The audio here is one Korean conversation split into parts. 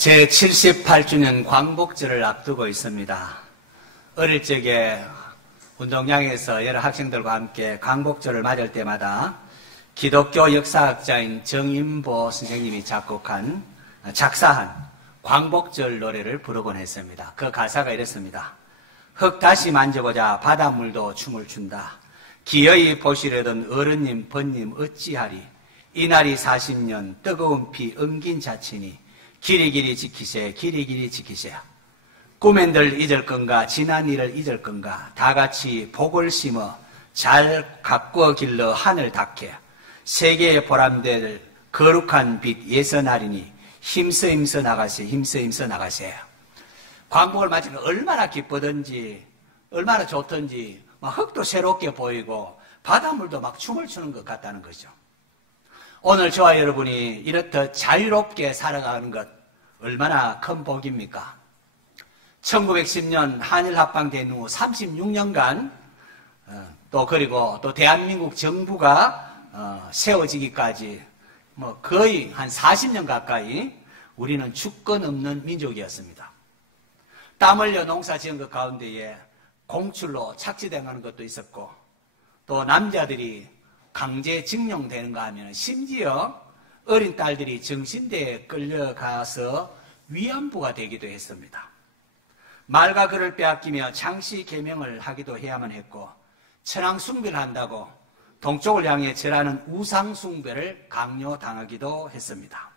제78주년 광복절을 앞두고 있습니다. 어릴 적에 운동장에서 여러 학생들과 함께 광복절을 맞을 때마다 기독교 역사학자인 정인보 선생님이 작사한 광복절 노래를 부르곤 했습니다. 그 가사가 이랬습니다. 흙 다시 만져보자 바닷물도 춤을 춘다. 기어이 보시려던 어른님 번님 어찌하리. 이날이 40년 뜨거운 피 엉긴 자치니 길이길이 지키세 길이길이 지키세. 꿈엔들 잊을 건가 지난 일을 잊을 건가 다같이 복을 심어 잘 가꾸어 길러 하늘 닦게. 세계의 보람될 거룩한 빛 예선하리니 힘써 나가세 힘써 나가세. 광복을 맞으면 얼마나 기쁘든지 얼마나 좋든지 막 흙도 새롭게 보이고 바닷물도 막 춤을 추는 것 같다는 거죠. 오늘 저와 여러분이 이렇듯 자유롭게 살아가는 것 얼마나 큰 복입니까? 1910년 한일 합방된 후 36년간 그리고 대한민국 정부가 세워지기까지 거의 한 40년 가까이 우리는 주권 없는 민족이었습니다. 땀 흘려 농사 지은 것 가운데에 공출로 착취당하는 것도 있었고 또 남자들이 강제징용되는가 하면 심지어 어린 딸들이 정신대에 끌려가서 위안부가 되기도 했습니다. 말과 글을 빼앗기며 창씨 계명을 하기도 해야만 했고 천황숭배를 한다고 동쪽을 향해 절하는 우상숭배를 강요당하기도 했습니다.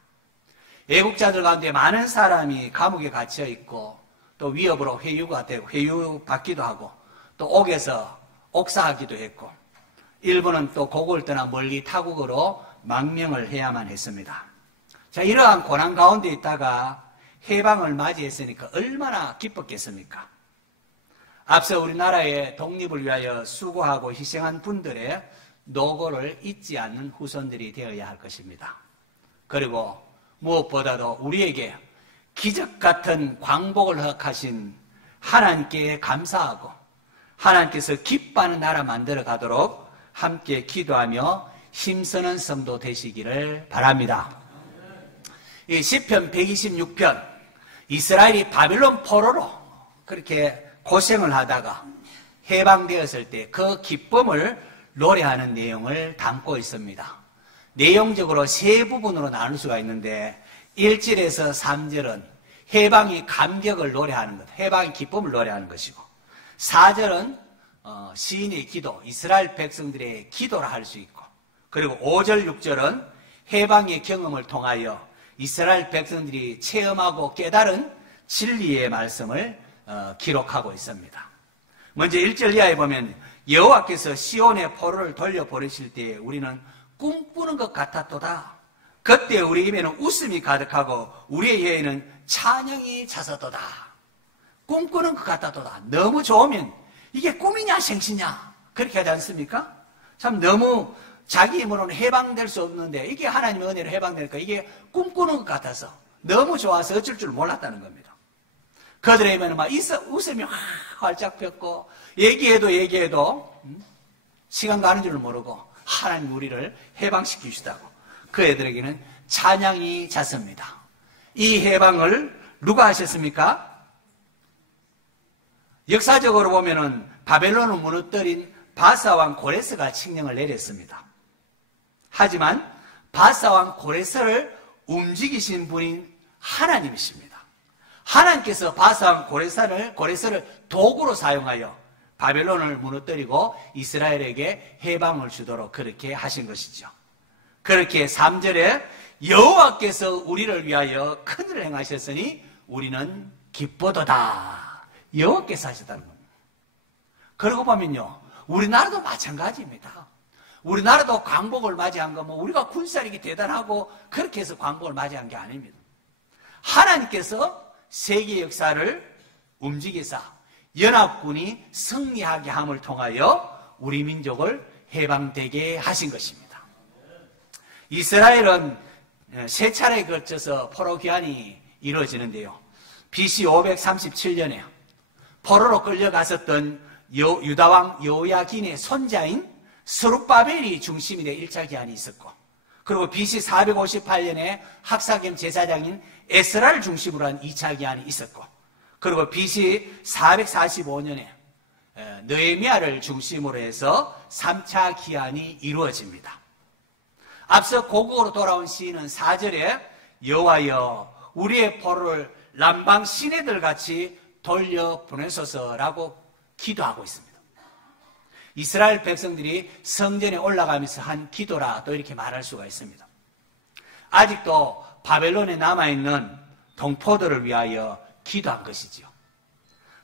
애국자들 가운데 많은 사람이 감옥에 갇혀 있고 또 위협으로 회유받기도 하고 또 옥에서 옥사하기도 했고 일부는 또 고국을 떠나 멀리 타국으로 망명을 해야만 했습니다. 자, 이러한 고난 가운데 있다가 해방을 맞이했으니까 얼마나 기뻤겠습니까? 앞서 우리나라의 독립을 위하여 수고하고 희생한 분들의 노고를 잊지 않는 후손들이 되어야 할 것입니다. 그리고 무엇보다도 우리에게 기적 같은 광복을 허락하신 하나님께 감사하고 하나님께서 기뻐하는 나라 만들어 가도록 함께 기도하며 힘쓰는 성도 되시기를 바랍니다. 이 시편 126편 이스라엘이 바빌론 포로로 그렇게 고생을 하다가 해방되었을 때 그 기쁨을 노래하는 내용을 담고 있습니다. 내용적으로 세 부분으로 나눌 수가 있는데 1절에서 3절은 해방의 감격을 노래하는 것, 해방의 기쁨을 노래하는 것이고 4절은 시인의 기도, 이스라엘 백성들의 기도를 할 수 있고 그리고 5절, 6절은 해방의 경험을 통하여 이스라엘 백성들이 체험하고 깨달은 진리의 말씀을 기록하고 있습니다. 먼저 1절 이하에 보면 여호와께서 시온의 포로를 돌려보내실 때 우리는 꿈꾸는 것 같았도다. 그때 우리 입에는 웃음이 가득하고 우리의 혀에는 찬양이 차서도다. 꿈꾸는 것 같았도다. 너무 좋으면 이게 꿈이냐 생시냐 그렇게 하지 않습니까? 참 너무 자기 힘으로는 해방될 수 없는데 이게 하나님의 은혜로 해방되니까 이게 꿈꾸는 것 같아서 너무 좋아서 어쩔 줄 몰랐다는 겁니다. 그들의 입에는 막 웃음이 활짝 폈고 얘기해도 시간 가는 줄 모르고 하나님 우리를 해방시키시다고 그 애들에게는 찬양이 찼습니다. 이 해방을 누가 하셨습니까? 역사적으로 보면은 바벨론을 무너뜨린 바사왕 고레스가 칙령을 내렸습니다. 하지만 바사왕 고레스를 움직이신 분인 하나님이십니다. 하나님께서 바사왕 고레스를 도구로 사용하여 바벨론을 무너뜨리고 이스라엘에게 해방을 주도록 그렇게 하신 것이죠. 그렇게 3절에 여호와께서 우리를 위하여 큰일을 행하셨으니 우리는 기쁘도다. 여호와께서 하셨다는 겁니다. 그러고 보면요, 우리나라도 마찬가지입니다. 우리나라도 광복을 맞이한 거 우리가 군사력이 대단하고 그렇게 해서 광복을 맞이한 게 아닙니다. 하나님께서 세계 역사를 움직이사 연합군이 승리하게 함을 통하여 우리 민족을 해방되게 하신 것입니다. 이스라엘은 세 차례에 걸쳐서 포로 귀환이 이루어지는데요. BC 537년에 포로로 끌려갔었던 유다왕 여호야긴의 손자인 스룹바벨이 중심이 된 1차 귀환이 있었고 그리고 BC 458년에 학사겸 제사장인 에스라를 중심으로 한 2차 기한이 있었고, 그리고 BC 445년에 느헤미야를 중심으로 해서 3차 기한이 이루어집니다. 앞서 고국으로 돌아온 시인은 4절에 여호와여 우리의 포로를 남방 시내들 같이 돌려보내소서라고 기도하고 있습니다. 이스라엘 백성들이 성전에 올라가면서 한 기도라 또 이렇게 말할 수가 있습니다. 아직도 바벨론에 남아있는 동포들을 위하여 기도한 것이지요.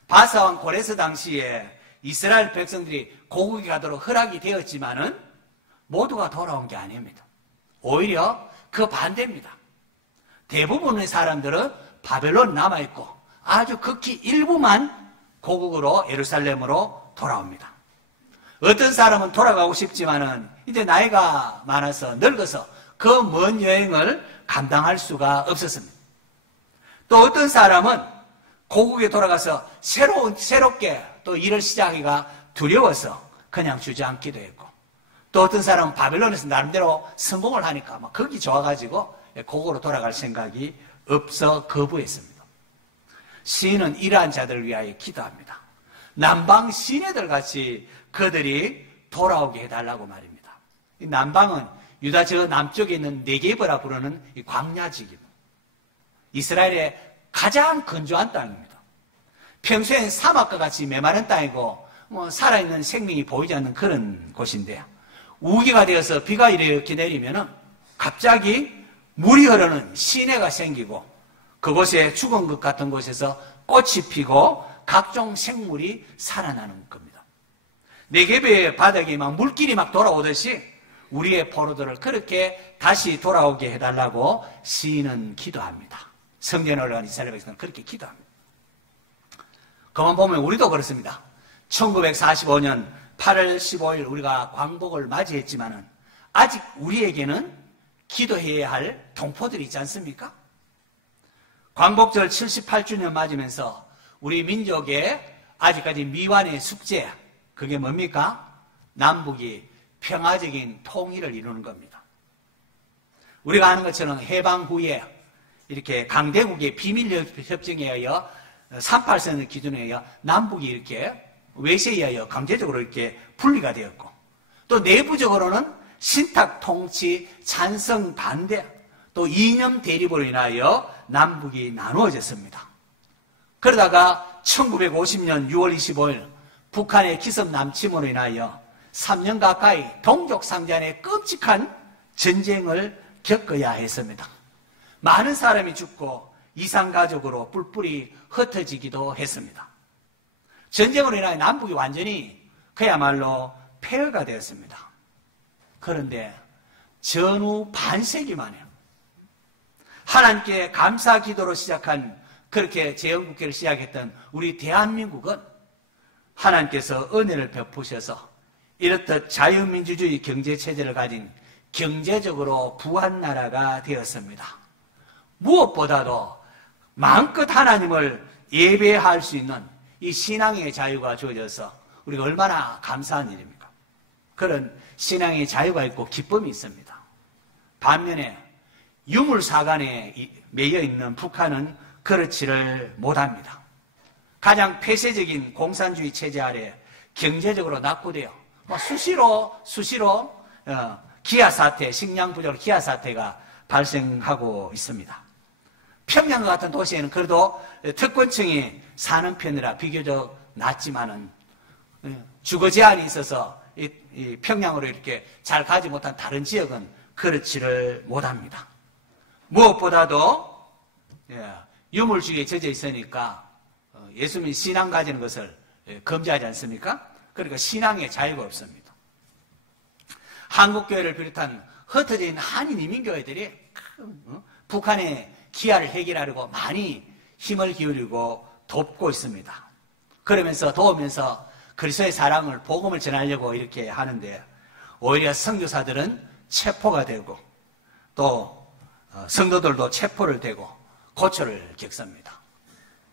바사왕 고레스 당시에 이스라엘 백성들이 고국에 가도록 허락이 되었지만은 모두가 돌아온 게 아닙니다. 오히려 그 반대입니다. 대부분의 사람들은 바벨론 남아있고 아주 극히 일부만 고국으로 예루살렘으로 돌아옵니다. 어떤 사람은 돌아가고 싶지만은 이제 나이가 많아서 늙어서 그 먼 여행을 감당할 수가 없었습니다. 또 어떤 사람은 고국에 돌아가서 새롭게 또 일을 시작하기가 두려워서 그냥 주저앉기도 했고, 또 어떤 사람은 바벨론에서 나름대로 성공을 하니까 막 거기 좋아가지고 고국으로 돌아갈 생각이 없어 거부했습니다. 시인은 이러한 자들을 위하여 기도합니다. 남방 시내들 같이 그들이 돌아오게 해달라고 말입니다. 이 남방은 유다 저 남쪽에 있는 네게브라 부르는 이 광야지기입니다. 이스라엘의 가장 건조한 땅입니다. 평소엔 사막과 같이 메마른 땅이고 살아있는 생명이 보이지 않는 그런 곳인데요. 우기가 되어서 비가 이렇게 내리면은 갑자기 물이 흐르는 시내가 생기고 그곳에 죽은 것 같은 곳에서 꽃이 피고 각종 생물이 살아나는 겁니다. 네게브의 바닥에 막 물길이 막 돌아오듯이 우리의 포로들을 그렇게 다시 돌아오게 해달라고 시인은 기도합니다. 성전에 올라간 이스라엘 백성은 그렇게 기도합니다. 그만 보면 우리도 그렇습니다. 1945년 8월 15일 우리가 광복을 맞이했지만은 아직 우리에게는 기도해야 할 동포들이 있지 않습니까? 광복절 78주년 맞으면서 우리 민족의 아직까지 미완의 숙제, 그게 뭡니까? 남북이 평화적인 통일을 이루는 겁니다. 우리가 아는 것처럼 해방 후에 이렇게 강대국의 비밀협정에 의하여 38선을 기준에 의하여 남북이 이렇게 외세에 의하여 강제적으로 이렇게 분리가 되었고, 또 내부적으로는 신탁 통치 찬성 반대, 또 이념 대립으로 인하여 남북이 나누어졌습니다. 그러다가 1950년 6월 25일 북한의 기습 남침으로 인하여 3년 가까이 동족 상잔의 끔찍한 전쟁을 겪어야 했습니다. 많은 사람이 죽고 이산가족으로 뿔뿔이 흩어지기도 했습니다. 전쟁으로 인하여 남북이 완전히 그야말로 폐허가 되었습니다. 그런데 전후 반세기 만에 하나님께 감사 기도로 시작한 그렇게 재헌국회를 시작했던 우리 대한민국은 하나님께서 은혜를 베푸셔서 이렇듯 자유민주주의 경제체제를 가진 경제적으로 부한 나라가 되었습니다. 무엇보다도 마음껏 하나님을 예배할 수 있는 이 신앙의 자유가 주어져서 우리가 얼마나 감사한 일입니까? 그런 신앙의 자유가 있고 기쁨이 있습니다. 반면에 유물사관에 매여 있는 북한은 그렇지를 못합니다. 가장 폐쇄적인 공산주의 체제 아래 경제적으로 낙후되어 수시로 기아사태, 식량 부족 기아사태가 발생하고 있습니다. 평양과 같은 도시에는 그래도 특권층이 사는 편이라 비교적 낫지만은 주거 제한이 있어서 이 평양으로 이렇게 잘 가지 못한 다른 지역은 그렇지를 못합니다. 무엇보다도 유물주의에 젖어 있으니까 예수님 신앙 가지는 것을 금지하지 않습니까? 그러니까 신앙의 자유가 없습니다. 한국교회를 비롯한 흩어져 있는 한인 이민교회들이 북한의 기아를 해결하려고 많이 힘을 기울이고 돕고 있습니다. 그러면서 도우면서 그리스도의 사랑을 복음을 전하려고 이렇게 하는데 오히려 선교사들은 체포가 되고 또 성도들도 체포를 되고 고초를 겪습니다.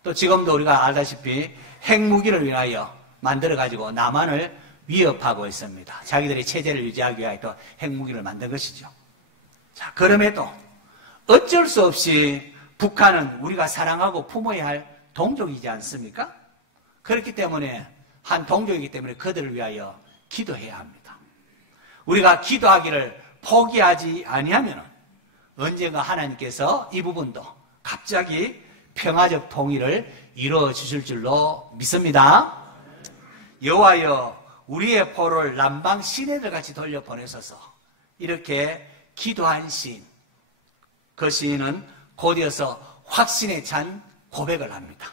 또 지금도 우리가 알다시피 핵무기를 위하여 만들어가지고 남한을 위협하고 있습니다. 자기들의 체제를 유지하기 위하여 또 핵무기를 만든 것이죠. 자, 그럼에도 어쩔 수 없이 북한은 우리가 사랑하고 품어야 할 동족이지 않습니까? 그렇기 때문에 한 동족이기 때문에 그들을 위하여 기도해야 합니다. 우리가 기도하기를 포기하지 아니하면 언젠가 하나님께서 이 부분도 갑자기 평화적 통일을 이루어 주실 줄로 믿습니다. 여호와여 우리의 포를 남방 시내들 같이 돌려보내소서. 이렇게 기도한 시인, 그 시인은 곧이어서 확신에 찬 고백을 합니다.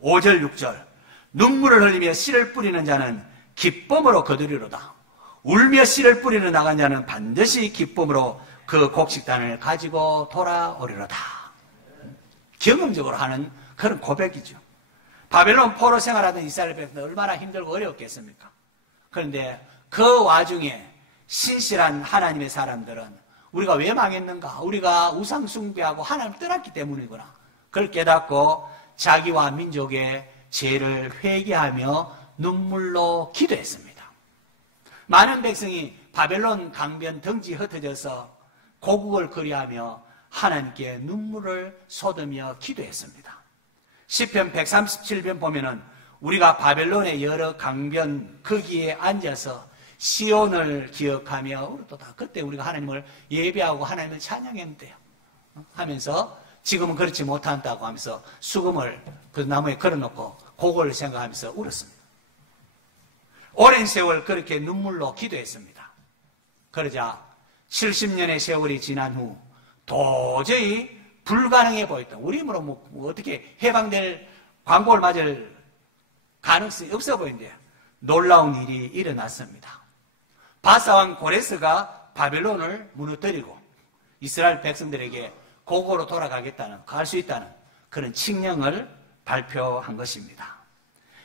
5절 6절 눈물을 흘리며 씨를 뿌리는 자는 기쁨으로 거두리로다. 울며 씨를 뿌리는 나간 자는 반드시 기쁨으로 그 곡식단을 가지고 돌아오리로다. 경험적으로 하는 그런 고백이죠. 바벨론 포로 생활하던 이스라엘 백성들 얼마나 힘들고 어려웠겠습니까? 그런데 그 와중에 신실한 하나님의 사람들은 우리가 왜 망했는가? 우리가 우상 숭배하고 하나님을 떠났기 때문이구나. 그걸 깨닫고 자기와 민족의 죄를 회개하며 눈물로 기도했습니다. 많은 백성이 바벨론 강변 덩지 흩어져서 고국을 그리하며 하나님께 눈물을 쏟으며 기도했습니다. 시편 137편 보면은 우리가 바벨론의 여러 강변 거기에 앉아서 시온을 기억하며 그때 우리가 하나님을 예배하고 하나님을 찬양했는데요. 하면서 지금은 그렇지 못한다고 하면서 수금을 그 나무에 걸어놓고 그걸 생각하면서 울었습니다. 오랜 세월 그렇게 눈물로 기도했습니다. 그러자 70년의 세월이 지난 후 도저히 불가능해 보였다. 우리 힘으로 뭐 어떻게 해방될 광복을 맞을 가능성이 없어 보이는데 놀라운 일이 일어났습니다. 바사왕 고레스가 바벨론을 무너뜨리고 이스라엘 백성들에게 고국으로 돌아가겠다는, 갈 수 있다는 그런 칙령을 발표한 것입니다.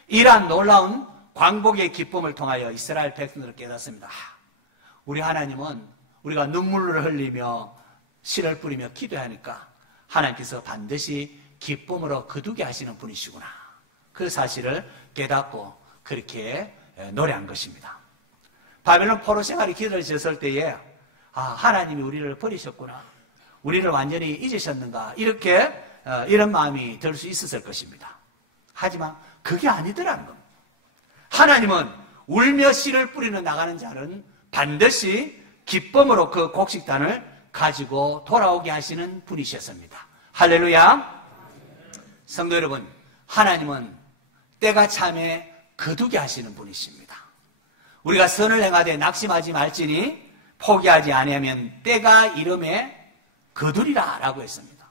이러한 놀라운 광복의 기쁨을 통하여 이스라엘 백성들을 깨닫습니다. 우리 하나님은 우리가 눈물을 흘리며 씨를 뿌리며 기도하니까 하나님께서 반드시 기쁨으로 거두게 하시는 분이시구나. 그 사실을 깨닫고 그렇게 노래한 것입니다. 바벨론 포로 생활이 길어졌을 때에 하나님이 우리를 버리셨구나. 우리를 완전히 잊으셨는가. 이런 마음이 들 수 있었을 것입니다. 하지만 그게 아니더라는 겁니다. 하나님은 울며 씨를 뿌리는 나가는 자는 반드시 기쁨으로 그 곡식단을 가지고 돌아오게 하시는 분이셨습니다. 할렐루야. 성도 여러분, 하나님은 때가 참에 거두게 하시는 분이십니다. 우리가 선을 행하되 낙심하지 말지니 포기하지 아니하면 때가 이름에 거두리라 라고 했습니다.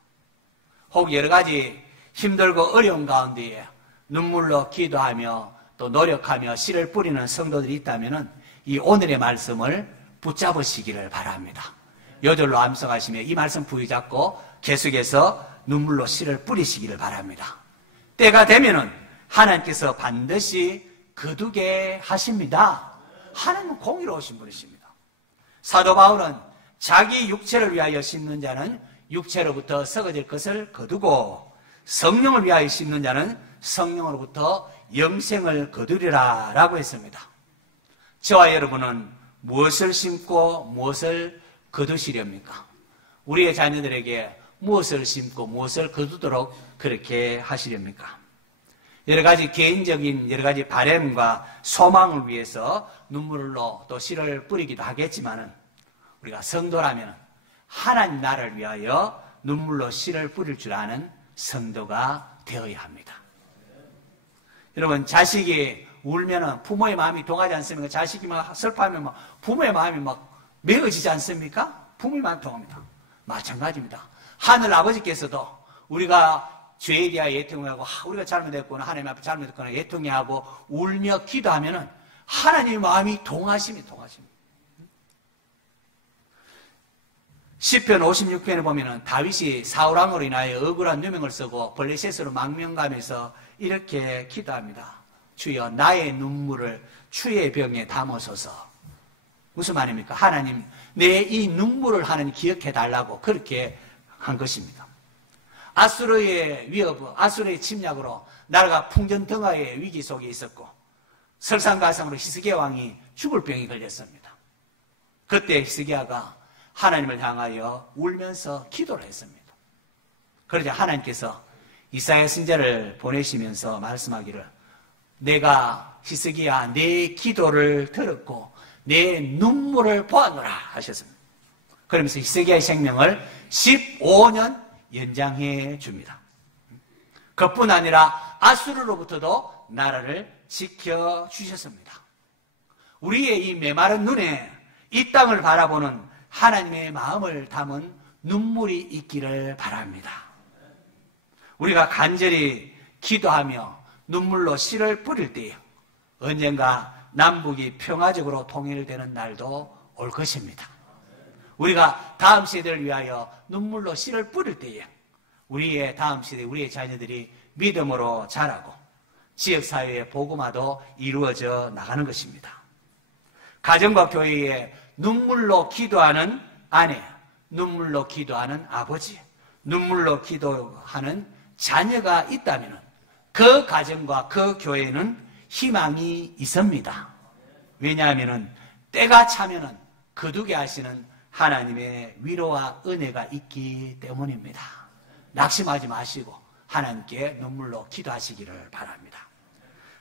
혹 여러 가지 힘들고 어려운 가운데에 눈물로 기도하며 또 노력하며 씨를 뿌리는 성도들이 있다면 이 오늘의 말씀을 붙잡으시기를 바랍니다. 여절로 암송하시며 이 말씀 부여잡고 계속해서 눈물로 씨를 뿌리시기를 바랍니다. 때가 되면은 하나님께서 반드시 거두게 하십니다. 하나님은 공의로우신 분이십니다. 사도 바울은 자기 육체를 위하여 심는 자는 육체로부터 썩어질 것을 거두고 성령을 위하여 심는 자는 성령으로부터 영생을 거두리라 라고 했습니다. 저와 여러분은 무엇을 심고 무엇을 거두시렵니까? 우리의 자녀들에게 무엇을 심고 무엇을 거두도록 그렇게 하시렵니까? 여러 가지 개인적인 여러 가지 바램과 소망을 위해서 눈물로 또 씨를 뿌리기도 하겠지만은 우리가 성도라면 하나님 나라를 위하여 눈물로 씨를 뿌릴 줄 아는 성도가 되어야 합니다. 여러분, 자식이 울면은 부모의 마음이 동하지 않습니까? 자식이 막 슬퍼하면 막 부모의 마음이 막 메어지지 않습니까? 부모의 마음이 동합니다. 마찬가지입니다. 하늘 아버지께서도 우리가 죄에 대하여 예통하고 우리가 잘못했거나 하나님 앞에 잘못했거나 예통하고 울며 기도하면은 하나님의 마음이 동하십니다. 시편 56편에 보면은 다윗이 사울왕으로 인하여 억울한 누명을 쓰고 블레셋으로 망명가면서 이렇게 기도합니다. 주여 나의 눈물을 주의 병에 담으소서. 무슨 말입니까? 하나님 내 이 눈물을 하나님 기억해 달라고 그렇게 한 것입니다. 아수르의 위협, 아수르의 침략으로 나라가 풍전등화의 위기 속에 있었고 설상가상으로 히스기야 왕이 죽을 병이 걸렸습니다. 그때 히스기야가 하나님을 향하여 울면서 기도를 했습니다. 그러자 하나님께서 이사야 선지자를 보내시면서 말씀하기를 내가 히스기야 내 기도를 들었고 내 눈물을 보았노라 하셨습니다. 그러면서 히스기야의 생명을 15년 연장해 줍니다. 그뿐 아니라 아수르로부터도 나라를 지켜주셨습니다. 우리의 이 메마른 눈에 이 땅을 바라보는 하나님의 마음을 담은 눈물이 있기를 바랍니다. 우리가 간절히 기도하며 눈물로 씨를 뿌릴 때에 언젠가 남북이 평화적으로 통일되는 날도 올 것입니다. 우리가 다음 세대를 위하여 눈물로 씨를 뿌릴 때에 우리의 다음 세대, 우리의 자녀들이 믿음으로 자라고 지역사회의 복음화도 이루어져 나가는 것입니다. 가정과 교회에 눈물로 기도하는 아내, 눈물로 기도하는 아버지, 눈물로 기도하는 자녀가 있다면 그 가정과 그 교회는 희망이 있습니다. 왜냐하면 때가 차면 거두게 하시는 하나님의 위로와 은혜가 있기 때문입니다. 낙심하지 마시고 하나님께 눈물로 기도하시기를 바랍니다.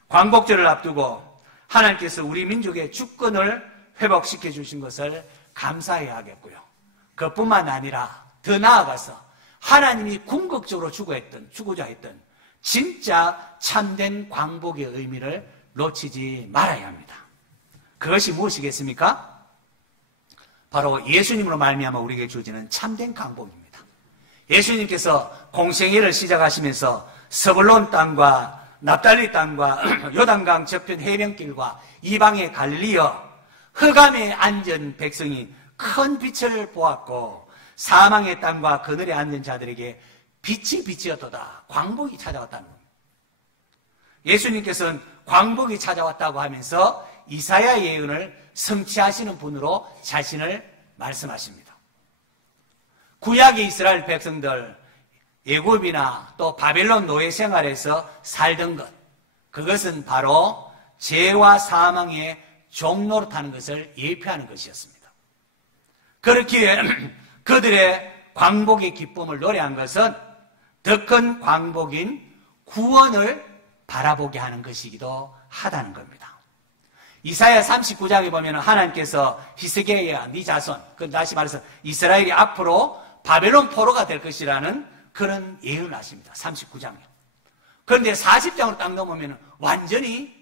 광복절을 앞두고 하나님께서 우리 민족의 주권을 회복시켜 주신 것을 감사해야 하겠고요. 그뿐만 아니라 더 나아가서 하나님이 궁극적으로 추구자 했던 진짜 참된 광복의 의미를 놓치지 말아야 합니다. 그것이 무엇이겠습니까? 바로 예수님으로 말미암아 우리에게 주어지는 참된 광복입니다. 예수님께서 공생애를 시작하시면서 서불론 땅과 납달리 땅과 요단강 저편 해변길과 이방의 갈릴리여 흑암에 앉은 백성이 큰 빛을 보았고 사망의 땅과 그늘에 앉은 자들에게 빛이 빛이었도다. 광복이 찾아왔다는 겁니다. 예수님께서는 광복이 찾아왔다고 하면서 이사야 예언을 성취하시는 분으로 자신을 말씀하십니다. 구약의 이스라엘 백성들 애굽이나 또 바벨론 노예 생활에서 살던 것, 그것은 바로 죄와 사망의 종노릇하는 것을 예표하는 것이었습니다. 그렇기에 그들의 광복의 기쁨을 노래한 것은 더 큰 광복인 구원을 바라보게 하는 것이기도 하다는 겁니다. 이사야 39장에 보면 하나님께서 히스기야야 네 자손, 다시 말해서 이스라엘이 앞으로 바벨론 포로가 될 것이라는 그런 예언을 하십니다. 39장에. 그런데 40장으로 딱 넘으면 완전히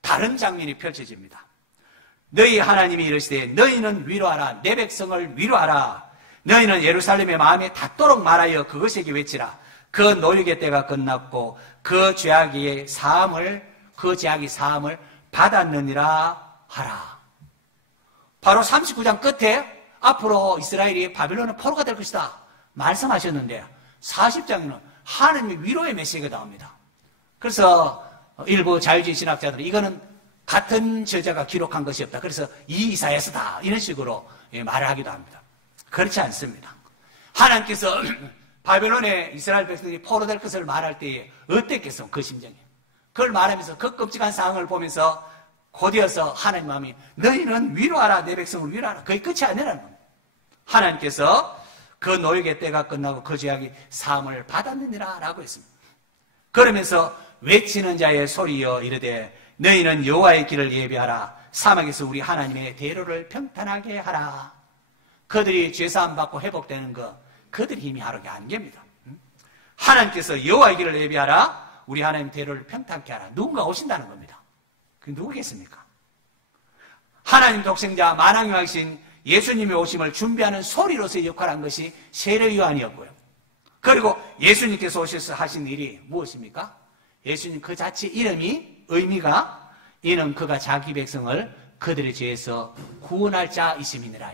다른 장면이 펼쳐집니다. 너희 하나님이 이르시되 너희는 위로하라. 내 백성을 위로하라. 너희는 예루살렘의 마음에 닿도록 말하여 그것에게 외치라. 그 노역의 때가 끝났고 그 죄악의 사함을 받았느니라 하라. 바로 39장 끝에 앞으로 이스라엘이 바벨론의 포로가 될 것이다 말씀하셨는데 40장에는 하나님의 위로의 메시지가 나옵니다. 그래서 일부 자유주의 신학자들은 이거는 같은 저자가 기록한 것이 없다. 그래서 이 이사야서다 이런 식으로 말을 하기도 합니다. 그렇지 않습니다. 하나님께서 바벨론의 이스라엘 백성들이 포로될 것을 말할 때에 어땠겠어 그 심정이. 그걸 말하면서 그 끔찍한 상황을 보면서 곧이어서 하나님 마음이 너희는 위로하라. 내 백성을 위로하라. 그게 끝이 아니라는 겁니다. 하나님께서 그 노역의 때가 끝나고 그 죄악이 사함을 받았느니라 라고 했습니다. 그러면서 외치는 자의 소리여 이르되 너희는 여호와의 길을 예비하라. 사막에서 우리 하나님의 대로를 평탄하게 하라. 그들이 죄사함 받고 회복되는 것, 그들이 힘이 하는 게 아닙니다. 하나님께서 여호와의 길을 예비하라. 우리 하나님 대로를 평탄케 하라. 누군가 오신다는 겁니다. 그게 누구겠습니까? 하나님 독생자 만왕왕이신 예수님의 오심을 준비하는 소리로서의 역할을 한 것이 세례 요한이었고요. 그리고 예수님께서 오셔서 하신 일이 무엇입니까? 예수님 그 자체 이름이 의미가 이는 그가 자기 백성을 그들의 죄에서 구원할 자이심이니라.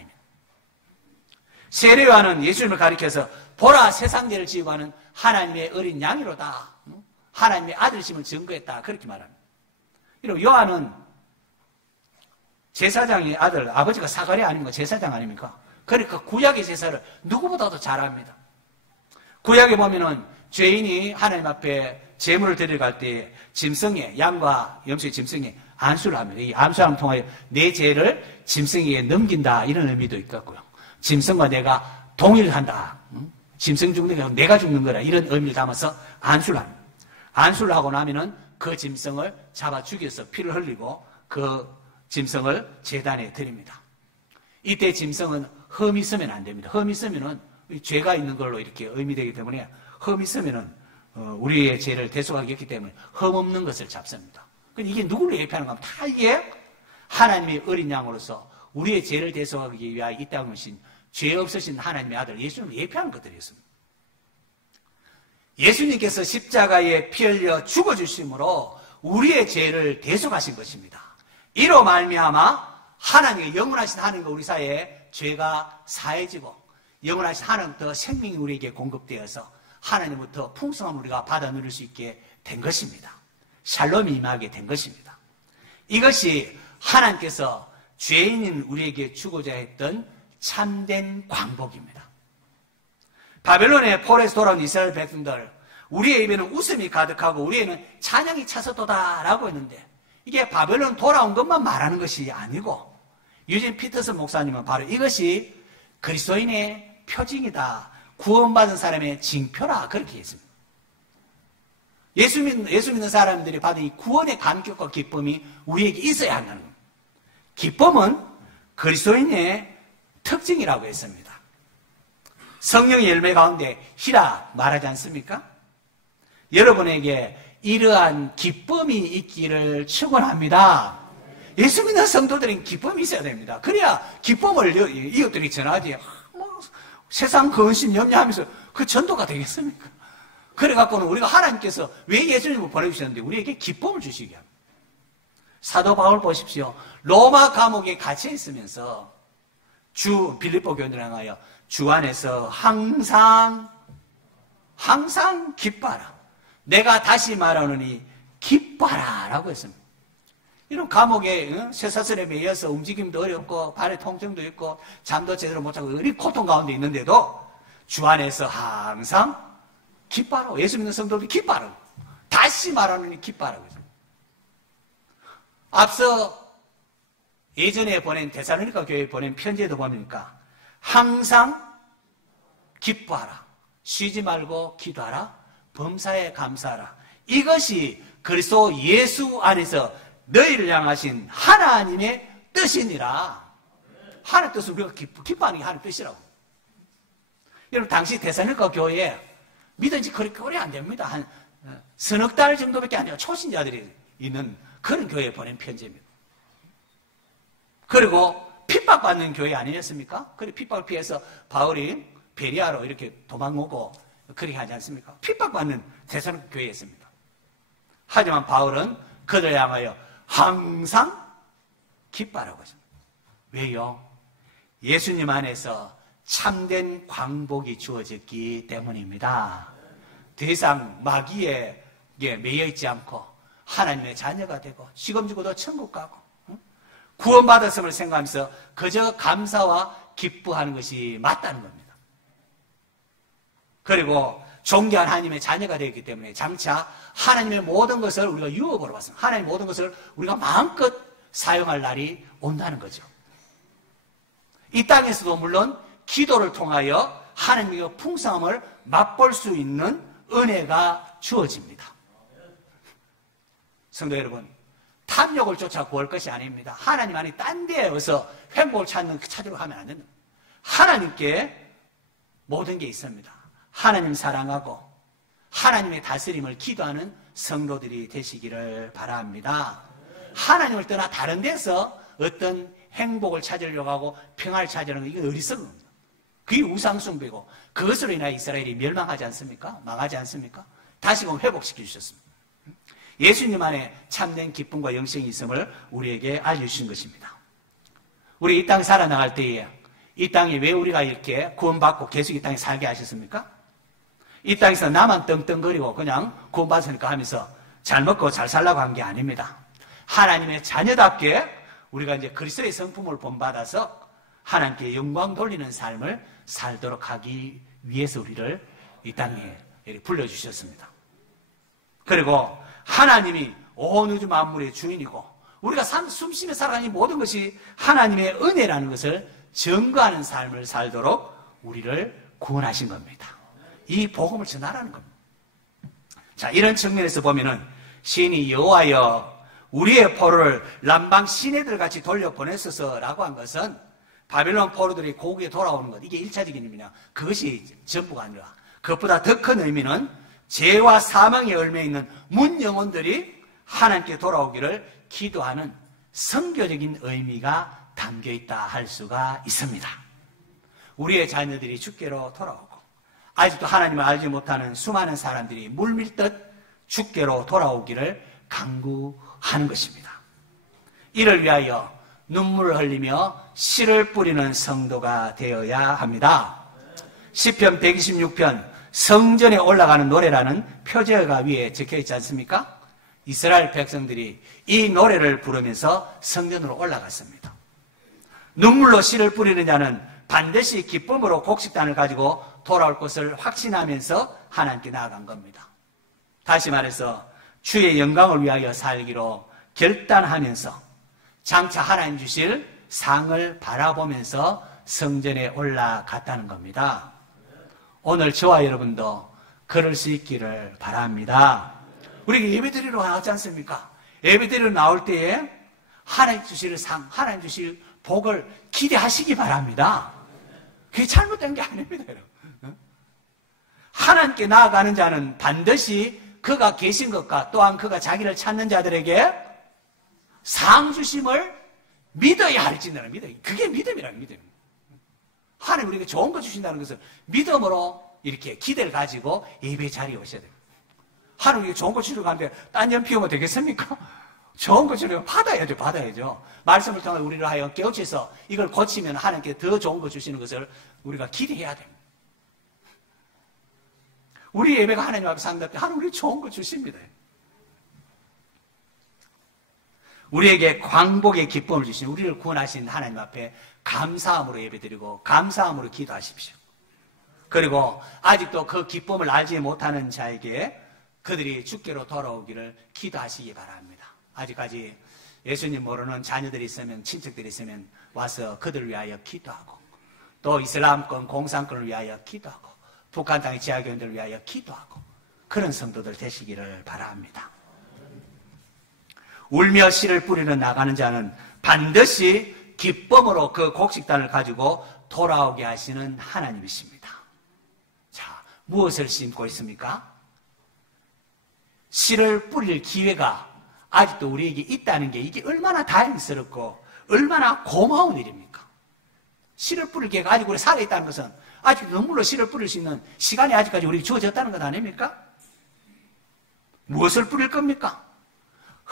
세례 요한은 예수님을 가리켜서 보라 세상 죄를 지고 하는 하나님의 어린 양이로다. 하나님의 아들심을 증거했다. 그렇게 말합니다. 그리고 요한은 제사장의 아들, 아버지가 사가랴 아닙니까? 제사장 아닙니까? 그러니까 구약의 제사를 누구보다도 잘합니다. 구약에 보면은 죄인이 하나님 앞에 제물을 드려갈 때 짐승에, 양과 염소의 짐승에 안수를 합니다. 이 안수함을 통하여 내 죄를 짐승에게 넘긴다 이런 의미도 있겠고요. 짐승과 내가 동일한다. 짐승 죽는 게 내가 죽는 거라. 이런 의미를 담아서 안수를 합니다. 안수를 하고 나면은 그 짐승을 잡아 죽여서 피를 흘리고 그 짐승을 제단에 드립니다. 이때 짐승은 흠이 있으면 안 됩니다. 흠이 있으면은 죄가 있는 걸로 이렇게 의미되기 때문에 흠이 있으면은 우리의 죄를 대속하기 했기 때문에 흠 없는 것을 잡습니다. 이게 누구를 예표하는가 하면 다 이게 하나님의 어린 양으로서 우리의 죄를 대속하기 위하여 이 땅에 오신 죄 없으신 하나님의 아들 예수님을 예표하는 것들이었습니다. 예수님께서 십자가에 피 흘려 죽어주심으로 우리의 죄를 대속하신 것입니다. 이로 말미암아 하나님의 영원하신 하나님과 우리 사이에 죄가 사해지고 영원하신 하나님부터 생명이 우리에게 공급되어서 하나님부터 풍성함을 우리가 받아 누릴 수 있게 된 것입니다. 샬롬이 임하게 된 것입니다. 이것이 하나님께서 죄인인 우리에게 주고자 했던 참된 광복입니다. 바벨론의 폴에서 돌아온 이스라엘 백성들, 우리의 입에는 웃음이 가득하고 우리에는 찬양이 차서도다라고 했는데 이게 바벨론 돌아온 것만 말하는 것이 아니고 유진 피터슨 목사님은 바로 이것이 그리스도인의 표징이다. 구원받은 사람의 징표라 그렇게 했습니다. 예수 믿는 사람들이 받은 이 구원의 감격과 기쁨이 우리에게 있어야 한다는 겁니다. 기쁨은 그리스도인의 특징이라고 했습니다. 성령의 열매 가운데 희락 말하지 않습니까? 여러분에게 이러한 기쁨이 있기를 축원합니다. 예수 믿는 성도들은 기쁨이 있어야 됩니다. 그래야 기쁨을 이웃들이 전하지. 세상 근심 염려하면서 그 전도가 되겠습니까? 그래갖고는 우리가 하나님께서 왜 예수님을 보내주셨는데 우리에게 기쁨을 주시게 합니다. 사도 바울 보십시오. 로마 감옥에 갇혀 있으면서 빌립보 교인들 향하여 주 안에서 항상 기뻐하라. 내가 다시 말하노니 기뻐하라 라고 했습니다. 이런 감옥에 쇠사슬에 매여서 움직임도 어렵고 발에 통증도 있고 잠도 제대로 못 자고 이 고통 가운데 있는데도 주 안에서 항상 기뻐하라고. 예수 믿는 성도들이 기뻐하라고. 다시 말하노니 기뻐하라고 했습니다. 앞서 예전에 보낸 데살로니가 교회에 보낸 편지에도 보니까 항상 기뻐하라. 쉬지 말고 기도하라. 범사에 감사하라. 이것이 그리스도 예수 안에서 너희를 향하신 하나님의 뜻이니라. 하나님의 뜻은 우리가 기뻐하는 게 하나님의 뜻이라고. 여러분 당시 데살로니가 교회에 믿은 지 그렇게 오래 안 됩니다. 한 서너 달 정도밖에 아니라 초신자들이 있는 그런 교회에 보낸 편지입니다. 그리고 핍박받는 교회 아니었습니까? 그리고 핍박을 피해서 바울이 베리아로 이렇게 도망오고 그렇게 하지 않습니까? 핍박받는 데살로니가 교회였습니다. 하지만 바울은 그들을 향하여 항상 기뻐하라고 했습니다. 왜요? 예수님 안에서 참된 광복이 주어졌기 때문입니다. 더 이상 마귀에 매여있지 않고 하나님의 자녀가 되고 지금 죽어도 천국 가고 구원받았음을 생각하면서 그저 감사와 기뻐하는 것이 맞다는 겁니다. 그리고 존귀한 하나님의 자녀가 되었기 때문에 장차 하나님의 모든 것을 우리가 유업으로 받습니다. 하나님의 모든 것을 우리가 마음껏 사용할 날이 온다는 거죠. 이 땅에서도 물론 기도를 통하여 하나님의 풍성함을 맛볼 수 있는 은혜가 주어집니다. 성도 여러분, 탐욕을 쫓아 구할 것이 아닙니다. 하나님 안에 딴 데에 어서 행복을 찾으려고 하면 안 됩니다. 하나님께 모든 게 있습니다. 하나님 사랑하고 하나님의 다스림을 기도하는 성도들이 되시기를 바랍니다. 하나님을 떠나 다른 데서 어떤 행복을 찾으려고 하고 평화를 찾으려는 건 이건 어리석은 겁니다. 그게 우상숭배고 그것으로 인하여 이스라엘이 멸망하지 않습니까? 망하지 않습니까? 다시금 회복시켜 주셨습니다. 예수님 안에 참된 기쁨과 영생이 있음을 우리에게 알려주신 것입니다. 우리 이 땅 살아나갈 때에 이 땅에 왜 우리가 이렇게 구원받고 계속 이 땅에 살게 하셨습니까? 이 땅에서 나만 떵떵거리고 그냥 구원받으니까 하면서 잘 먹고 잘 살라고 한 게 아닙니다. 하나님의 자녀답게 우리가 이제 그리스도의 성품을 본받아서 하나님께 영광 돌리는 삶을 살도록 하기 위해서 우리를 이 땅에 불러주셨습니다. 그리고 하나님이 온 우주 만물의 주인이고 우리가 숨쉬며 살아가는 모든 것이 하나님의 은혜라는 것을 증거하는 삶을 살도록 우리를 구원하신 겁니다. 이 복음을 전하라는 겁니다. 자, 이런 측면에서 보면은 신이 여호와여 우리의 포로를 남방 시내들 같이 돌려보냈어서라고 한 것은 바벨론 포로들이 고국에 돌아오는 것, 이게 1차적인 의미냐, 그것이 전부가 아니라 그것보다 더 큰 의미는 죄와 사망의 얼매에 있는 문 영혼들이 하나님께 돌아오기를 기도하는 선교적인 의미가 담겨 있다 할 수가 있습니다. 우리의 자녀들이 주께로 돌아오고 아직도 하나님을 알지 못하는 수많은 사람들이 물밀듯 주께로 돌아오기를 간구하는 것입니다. 이를 위하여 눈물을 흘리며 씨를 뿌리는 성도가 되어야 합니다. 시편 126편 성전에 올라가는 노래라는 표제어가 위에 적혀 있지 않습니까? 이스라엘 백성들이 이 노래를 부르면서 성전으로 올라갔습니다. 눈물로 씨를 뿌리는 자는 반드시 기쁨으로 곡식단을 가지고 돌아올 것을 확신하면서 하나님께 나아간 겁니다. 다시 말해서 주의 영광을 위하여 살기로 결단하면서 장차 하나님 주실 상을 바라보면서 성전에 올라갔다는 겁니다. 오늘 저와 여러분도 그럴 수 있기를 바랍니다. 우리가 예배드리러 나왔지 않습니까? 예배드리러 나올 때에 하나님 주실 상, 하나님 주실 복을 기대하시기 바랍니다. 그게 잘못된 게 아닙니다, 여러분. 하나님께 나아가는 자는 반드시 그가 계신 것과 또한 그가 자기를 찾는 자들에게 상 주심을 믿어야 할지는 믿어요. 그게 믿음이라는 믿음. 하나님 우리에게 좋은 거 주신다는 것을 믿음으로 이렇게 기대를 가지고 예배 자리에 오셔야 돼요. 하나님 우리에게 좋은 거 주려고 하는데 딴 년 피우면 되겠습니까? 좋은 거 주려고 받아야죠. 말씀을 통해 우리를 하여 깨우쳐서 이걸 고치면 하나님께 더 좋은 거 주시는 것을 우리가 기대해야 됩니다. 우리 예배가 하나님 앞에 상달 때 하나님 우리에게 좋은 거 주십니다. 우리에게 광복의 기쁨을 주신 우리를 구원하신 하나님 앞에 감사함으로 예배드리고 감사함으로 기도하십시오. 그리고 아직도 그 기쁨을 알지 못하는 자에게 그들이 주께로 돌아오기를 기도하시기 바랍니다. 아직까지 예수님 모르는 자녀들이 있으면 친척들이 있으면 와서 그들을 위하여 기도하고 또 이슬람권 공산권을 위하여 기도하고 북한 땅의 지하교인들을 위하여 기도하고 그런 성도들 되시기를 바랍니다. 울며 씨를 뿌리는 나가는 자는 반드시 기쁨으로 그 곡식단을 가지고 돌아오게 하시는 하나님이십니다. 자, 무엇을 심고 있습니까? 씨를 뿌릴 기회가 아직도 우리에게 있다는 게 이게 얼마나 다행스럽고 얼마나 고마운 일입니까? 씨를 뿌릴 기회가 아직 우리 살아있다는 것은 아직 눈물로 씨를 뿌릴 수 있는 시간이 아직까지 우리에게 주어졌다는 것 아닙니까? 무엇을 뿌릴 겁니까?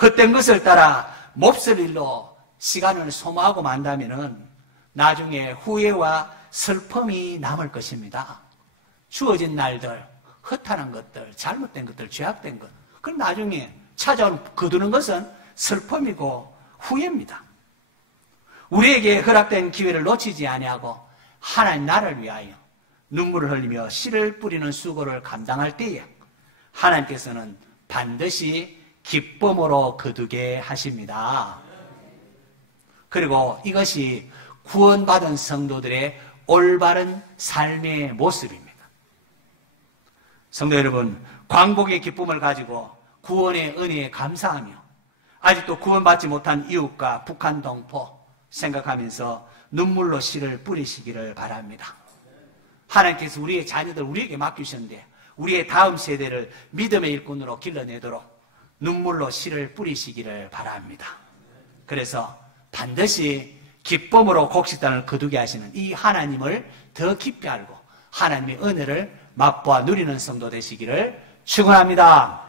헛된 것을 따라 몹쓸 일로 시간을 소모하고 만다면은 나중에 후회와 슬픔이 남을 것입니다. 주어진 날들, 허탄한 것들, 잘못된 것들, 죄악된 것, 그럼 나중에 찾아온 거두는 것은 슬픔이고 후회입니다. 우리에게 허락된 기회를 놓치지 아니하고 하나님 나라를 위하여 눈물을 흘리며 씨를 뿌리는 수고를 감당할 때에 하나님께서는 반드시 기쁨으로 거두게 하십니다. 그리고 이것이 구원받은 성도들의 올바른 삶의 모습입니다. 성도 여러분, 광복의 기쁨을 가지고 구원의 은혜에 감사하며 아직도 구원받지 못한 이웃과 북한 동포 생각하면서 눈물로 씨를 뿌리시기를 바랍니다. 하나님께서 우리의 자녀들 우리에게 맡기셨는데 우리의 다음 세대를 믿음의 일꾼으로 길러내도록 눈물로 씨를 뿌리시기를 바랍니다. 그래서 반드시 기쁨으로 곡식단을 거두게 하시는 이 하나님을 더 깊이 알고 하나님의 은혜를 맛보아 누리는 성도 되시기를 축원합니다.